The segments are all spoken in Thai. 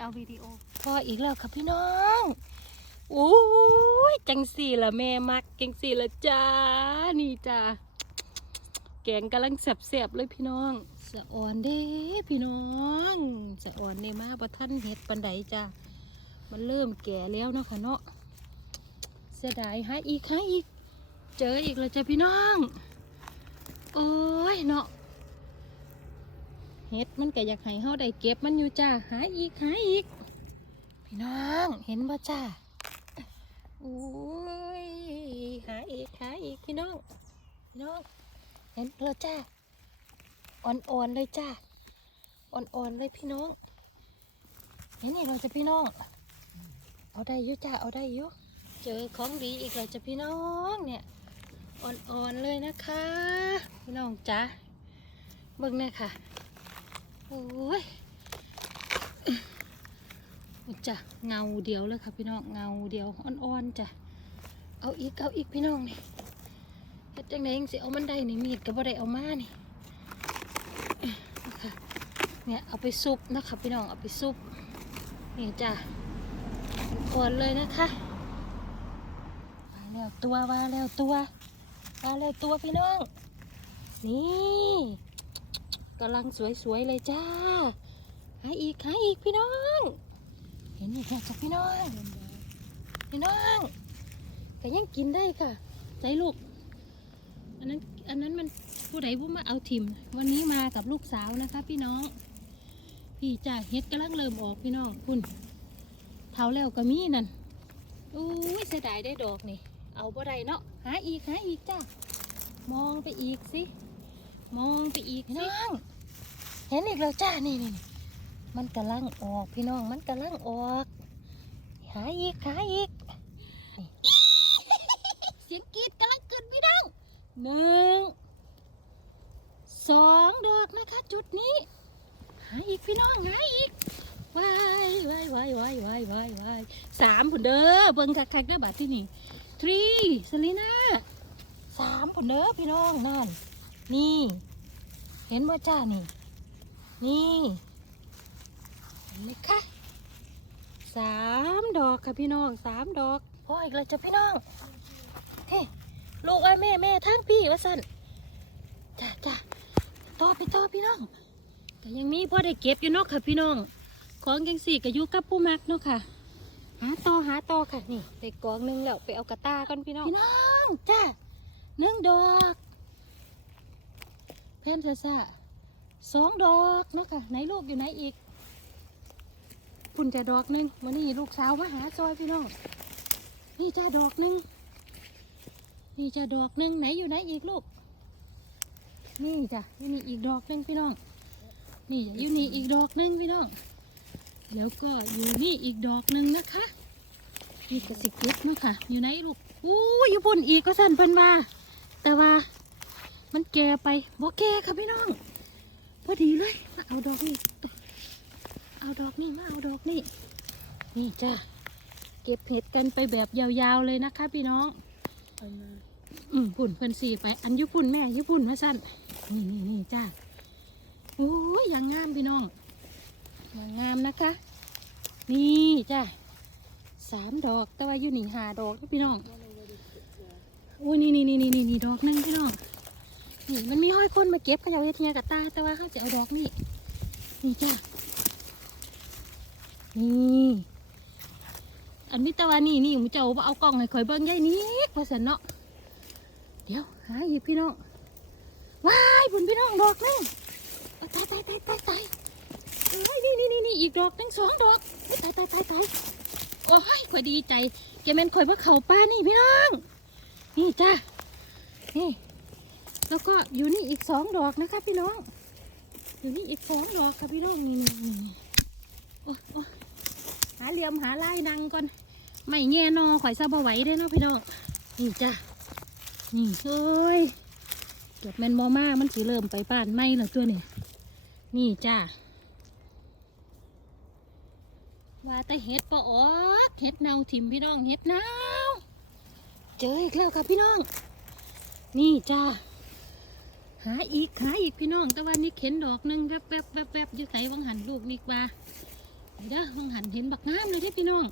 เอาวิดีโอ พออีกแล้วค่ะพี่น้องโอ้ยจังสี่ละแม่มักจังสี่ละจ้า นี่จ้าแกงกำลังแสบๆเลยพี่น้อง สะอ่อนเด้พี่น้อง สะอ่อนเนี่ยมาประท่านเห็ดปันไดจ้ามันเริ่มแก่แล้วเนาะค่ะเนาะเสียดายหาอีกหาอีก เจออีกแล้วจ้ะพี่น้อง โอ้ยเนาะ ฮ็ดมันก็อยากให้เฮาได้เก็บมันอยู่จ้าหาอีกหาอีก พี่น้องเห็นบ่จ้าโอ้ยหาอีกหาอีกพี่น้องพี่น้องเห็นแล้วจ้าอ่อนๆเลยจ้าอ่อนๆเลยพี่น้องเห็นนี่เราจะพี่น้อง เอาได้ยู่จ้าเอาได้ยู่เจอของดีอีกแล้วจ้ะพี่น้องเนี่ยอ่อนๆเลยนะคะ พี่น้องจ้าเบิ่งเนี่ยค่ะ โอ้ยจ้ะเงาเดียวเลยค่ะพี่น้องเงาเดียวอ่อนๆจ้ะเอาอีกเอาอีกพี่น้องนี่เฮ็ดจังไดจังสิเอามันได้นี่มีดก็บ่ได้เอามานี่นะคะเนี่ยเอาไปซุปนะคะพี่น้องเอาไปซุปนี่จ้ะอ่อนเลยนะคะมาแล้วตัวมาแล้วตัวมาแล้วตัวพี่น้องนี่ กำลังสวยๆเลยจ้า หาอีกหาอีกพี่น้อง เห็นอีกแล้วจ้ะพี่น้อง พี่น้องก็ยังกินได้ค่ะใจลูก อันนั้นอันนั้นมันผู้ใดผู้มาเอาทิม วันนี้มากับลูกสาวนะคะ พี่น้อง พี่จ้าเฮ็ดกำลังเริ่มออกพี่น้องคุณเท่าแล้วก็มีนั่นอุ้ยเสียดายได้ดอกนี่ เอาบ่ได้เนาะหาอีกหาอีกจ้ามองไปอีกสิ มองไปอีกสิน้องเห็นอีกแล้วจ้านี่นี่นี่มันกำลังออกพี่น้องมันกำลังออกหาอีกหาอีกนี่เสียงกรีดกำลังเกิดพี่น้องหนึ่งสองดอกนะคะ จุดนี้หาอีกพี่น้องหาอีกวายวายวายวายวายวายวายสามผุนเด้อเบิ่งคักๆเด้อบัดที่นี่ three สลีน่าสามผลเด้อพี่น้องนั่น นี่ เห็นว่าจ้านี่ นี่เห็นไหมคะสามดอกค่ะพี่น้องสามดอกพ่ออีกแล้วจ้ะพี่น้องเฮ้ลูกไอ้ยแม่แม่ทั้งพี่ว่าสั่นจ้าจ้าต่อไปต่อพี่น้องแต่ยังมีพ่อได้เก็บอยู่เนาะค่ะพี่น้อง ของยังสี่กับยุกับผู้มักเนาะค่ะหาต่อหาต่อค่ะนี่ไปกองหนึงแล้วไปเอากระตาก่อนพี่น้องพี่น้องจ้าหนึ่งดอกเพนเซซ่าสองดอกเนาะค่ะไหนลูกอยู่ไหนอีกพุ่นจะดอกหนึ่งวันนี้ลูกสาวมาหาซอยพี่น้องนี่จ้าดอกหนึ่งนี่จ้าดอกหนึ่งไหนอยู่ไหนอีกลูก นี่จ้ะอยู่นี่อีกดอกหนึ่งพี่น้อง นี่อยู่นี่อีกดอกหนึ่งพี่น้องแล้วก็อยู่นี่อีกดอกหนึ่งนะคะนี่กระสิกเก็บเนาะค่ะ อยู่ไหนลูกอู้ยอยู่บนอีกก็สั่นเพิ่นมาแต่ว่า มันแก่ไปบ่แก่ค่ะพี่น้องพอดีเลยมาเอาดอกนี่เอาดอกนี่มาเอาดอกนี่นี่จ้าเก็บเห็ดกันไปแบบยาวๆเลยนะคะ พี่น้องอืมพุ่นเพิ่นสีไปอันอยุพุ่นแม่อยุพุ่นมาสั่นนี่นี่นี่จ้าโอ้ยอย่างงามพี่น้องอย่างงามนะคะ นี่จ้าสามดอกแต่ว่าอยู่นี่หาดอกนะพี่น้องโอ้ยนี่นี่นี่นี่นี่ดอกหนึงพี่น้อง นี่มันมีห้อยคนมาเก็บเขาจะเอาเฮ็ดเฮียกับตาแต่ว่าเขาจะเอาดอกนี่นี่จ้านี่อันนี้แต่ว่านี่นี่หมูเจ้าเอากล้องให้ข่อยเบิ่งยายนี่ว่าสันเนาะเดี๋ยวหาอีกพี่น้องว้ายบุญพี่น้องดอกนึงตายตายตายตายตายเอ้นี่นี่นี่นี่อีกดอกหนึงสองดอกตายตายตายตายโอ้ยข่อยดีใจแกแม่นข่อยว่าเขาป้านี่พี่น้องนี่จ้านี่ แล้วก็อยู่นี่อีกสองดอกนะคะพี่น้อง อยู่นี่อีกสองดอกค่ะพี่น้องนี่นี่โอ้โอ้หาเหลี่ยมหาไลายดังก่อน ไม่แง่นอข่อยซาบไหวได้เนาะพี่น้อง นี่จ้านี่เอ้ยเกิดแมนมอมามันสิเริ่มไปบ้านไม่แล้วตัวนี่นี่จ้าว่าแต่เห็ดปะออกเห็ดเนาถิ่มพี่น้องเห็ดเนาเจออีกแล้วค่ะพี่น้อง นี่จ้า หาอีกหาอีกพี่น้องแต่ว่านี่เข็นดอกหนึงแวบแวบแวบแวบอยู่ใส่วังหันลูกนี่ว่าเด้อมึงหันเห็นบักน้ำเลยเด้อพี่น้อง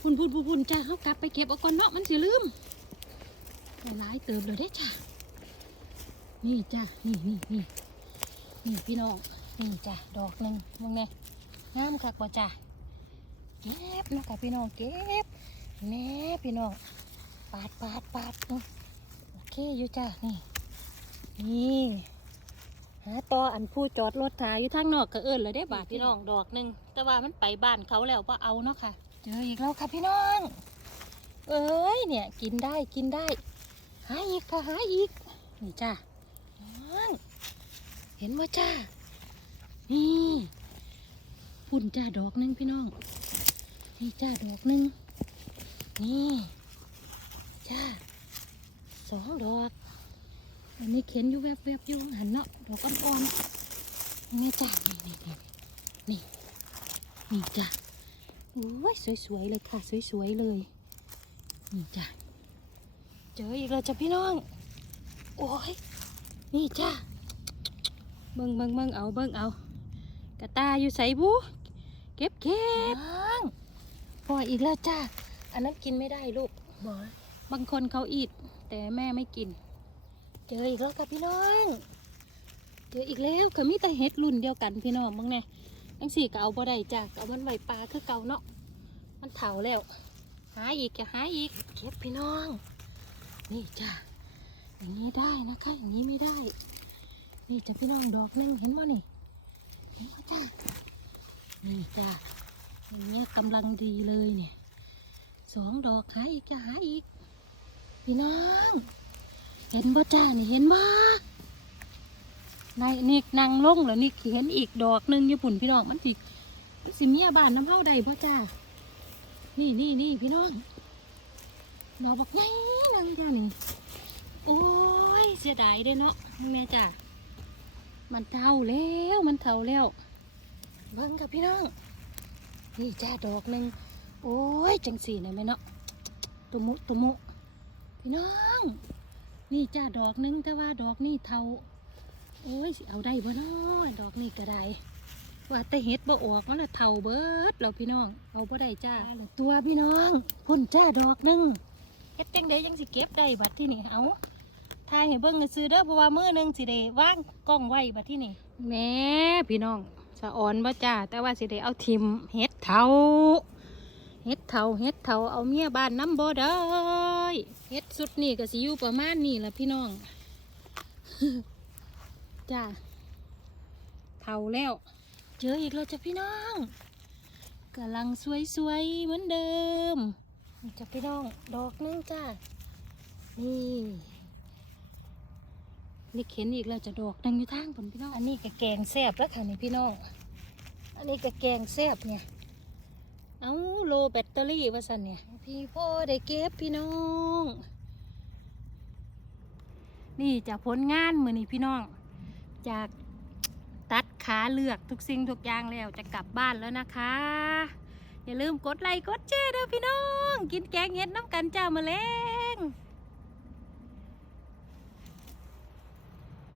พุ่นพุ่นพุ่นพุ่นจ้าเขากลับไปเก็บเอาก่อนเนาะมันสิลืมหลายเติบเลยเด้จ้านี่จ้านี่นี่นี่นี่พี่น้องนี่จ้าดอกหนึ่งมึงเนี่งามคักบ่จ้าเก็บนะค่ะพี่น้องเก็บแน่พี่น้องปาดปาดปาดโอเคอยู่จ้านี่ นี่หาต่ออันผู้จอดรถถ่ายอยู่ทางนอกก็เอิ้นเลยได้บาทพี่น้องดอกหนึ่งแต่ว่ามันไปบ้านเขาแล้วว่าเอาเนาะค่ะ เจออีกแล้วค่ะพี่น้อง เอ้ยเนี่ย กินได้กินได้ หาอีกค่ะหาอีก นี่จ้าน้องเห็นว่าจ้านี่พุ่นจ้าดอกหนึ่งพี่น้อง นี่จ้าดอกหนึ่งนี่ จ้าสองดอก อันนี้เข็นอยู่แวบๆอยู่หันเนาะดอกอ่อนๆนี่จ้านี่นี่นี่นี่นี่จ้าโอ้ยสวยๆเลยค่ะ สวยๆเลยนี่จ้าเจออีกแล้วจ้ะพี่น้อง โอ้ยนี่จ้าเบิ่งเบิ่งเบิ่งเอาเบิ่งเอากระตายอยู่ใส่บูเก็บเก็บพออีกแล้วจ้าอันนั้นกินไม่ได้ลูกบ่บางคนเขาอีดแต่แม่ไม่กิน เจออีกแล้วค่ะพี่น้อง เจออีกแล้วคือมีแต่เห็ดรุ่นเดียวกันพี่น้องบ้างเนี่ยทั้งสี่ก็เอาบ่ได้จ้ะก็เอามันไว้ปลาคือเก่าเนาะ มันเถาแล้ว หาอีกจะหาอีก เก็บพี่น้อง นี่จ้ะ อย่างนี้ได้นะคะ อย่างนี้ไม่ได้ นี่จะพี่น้องดอกนึงเห็นมั้นี่ เห็นมั้จ้ะ นี่จ้ะอย่างเงี้ยกำลังดีเลยเนี่ย สองดอกหาอีกจะหาอีก พี่น้อง เห็นบ่จ้านี่เห็นบ่นายนี่นางลงแล้วนี่เห็นอีกดอกหนึ่งญี่ปุ่นพี่น้องมันสิสิเมียบ้านน้ำเฮาใดบ่จ้านี่นี่นี่พี่น้องดอกบักใหญ่นางจ้านี่โอ้ยเสียดายเด้เนาะแม่จ้ามันเท่าแล้วมันเท่าแล้วเบิ่งกับพี่น้องนี่จ้าดอกหนึ่งโอ้ยจังสีนะแม่เนาะตุมุตุมุพี่น้อง นี่จ้าดอกหนึงแต่ว่าดอกนี่เทาโอ้ยสิเอาได้บ่เนาะดอกนี่ก็ได้ว่าแต่เห็ดบ่ออกมันละเทาเบิดแล้วพี่น้อง เอาบ่ได้จ้าตัวพี่น้องพ่นจ้าดอกหนึงเฮ็ดจังไดยังสิเก็บได้บัดที่นี่เอาทายให้เบิ่งซื้อเด้อเพราะว่ามือหนึงสิได้วางกล้องไว้บัดที่นี่แหม่พี่น้องสะอ่อนบ่จ้าแต่ว่าสิได้เอาทิมเฮ็ดเทาเฮ็ดเถาเฮ็ดเถาเอาเมียบ้านน้ำบ่ได้ เฮ็ดสุดนี่ก็สิอยู่ประมาณนี้ละพี่น้อง จ้าเถาแล้ว เจออีกแล้วจ้ะพี่น้องกำลังสวยๆเหมือนเดิมจ้ะพี่น้อง ดอกนึงจ้านี่นี่เข็นอีกแล้วจะดอกหนึงอยู่ทางผลพี่น้อง อันนี้ก็แกงแซ่บแล้วค่ะนี่พี่น้อง อันนี้ก็แกงแซ่บเนี่ย เอาโลแบตเตอรี่ว่าสันเนี่ย พี่พ่อได้เก็บพี่น้อง นี่จากผลงานมือนี่พี่น้อง จากตัดขาเลือกทุกสิ่งทุกอย่างแล้วจะกลับบ้านแล้วนะคะ อย่าลืมกดไลค์กดแชร์เด้อพี่น้อง กินแกงเห็ดน้ำกันเจ้ามาแล้ว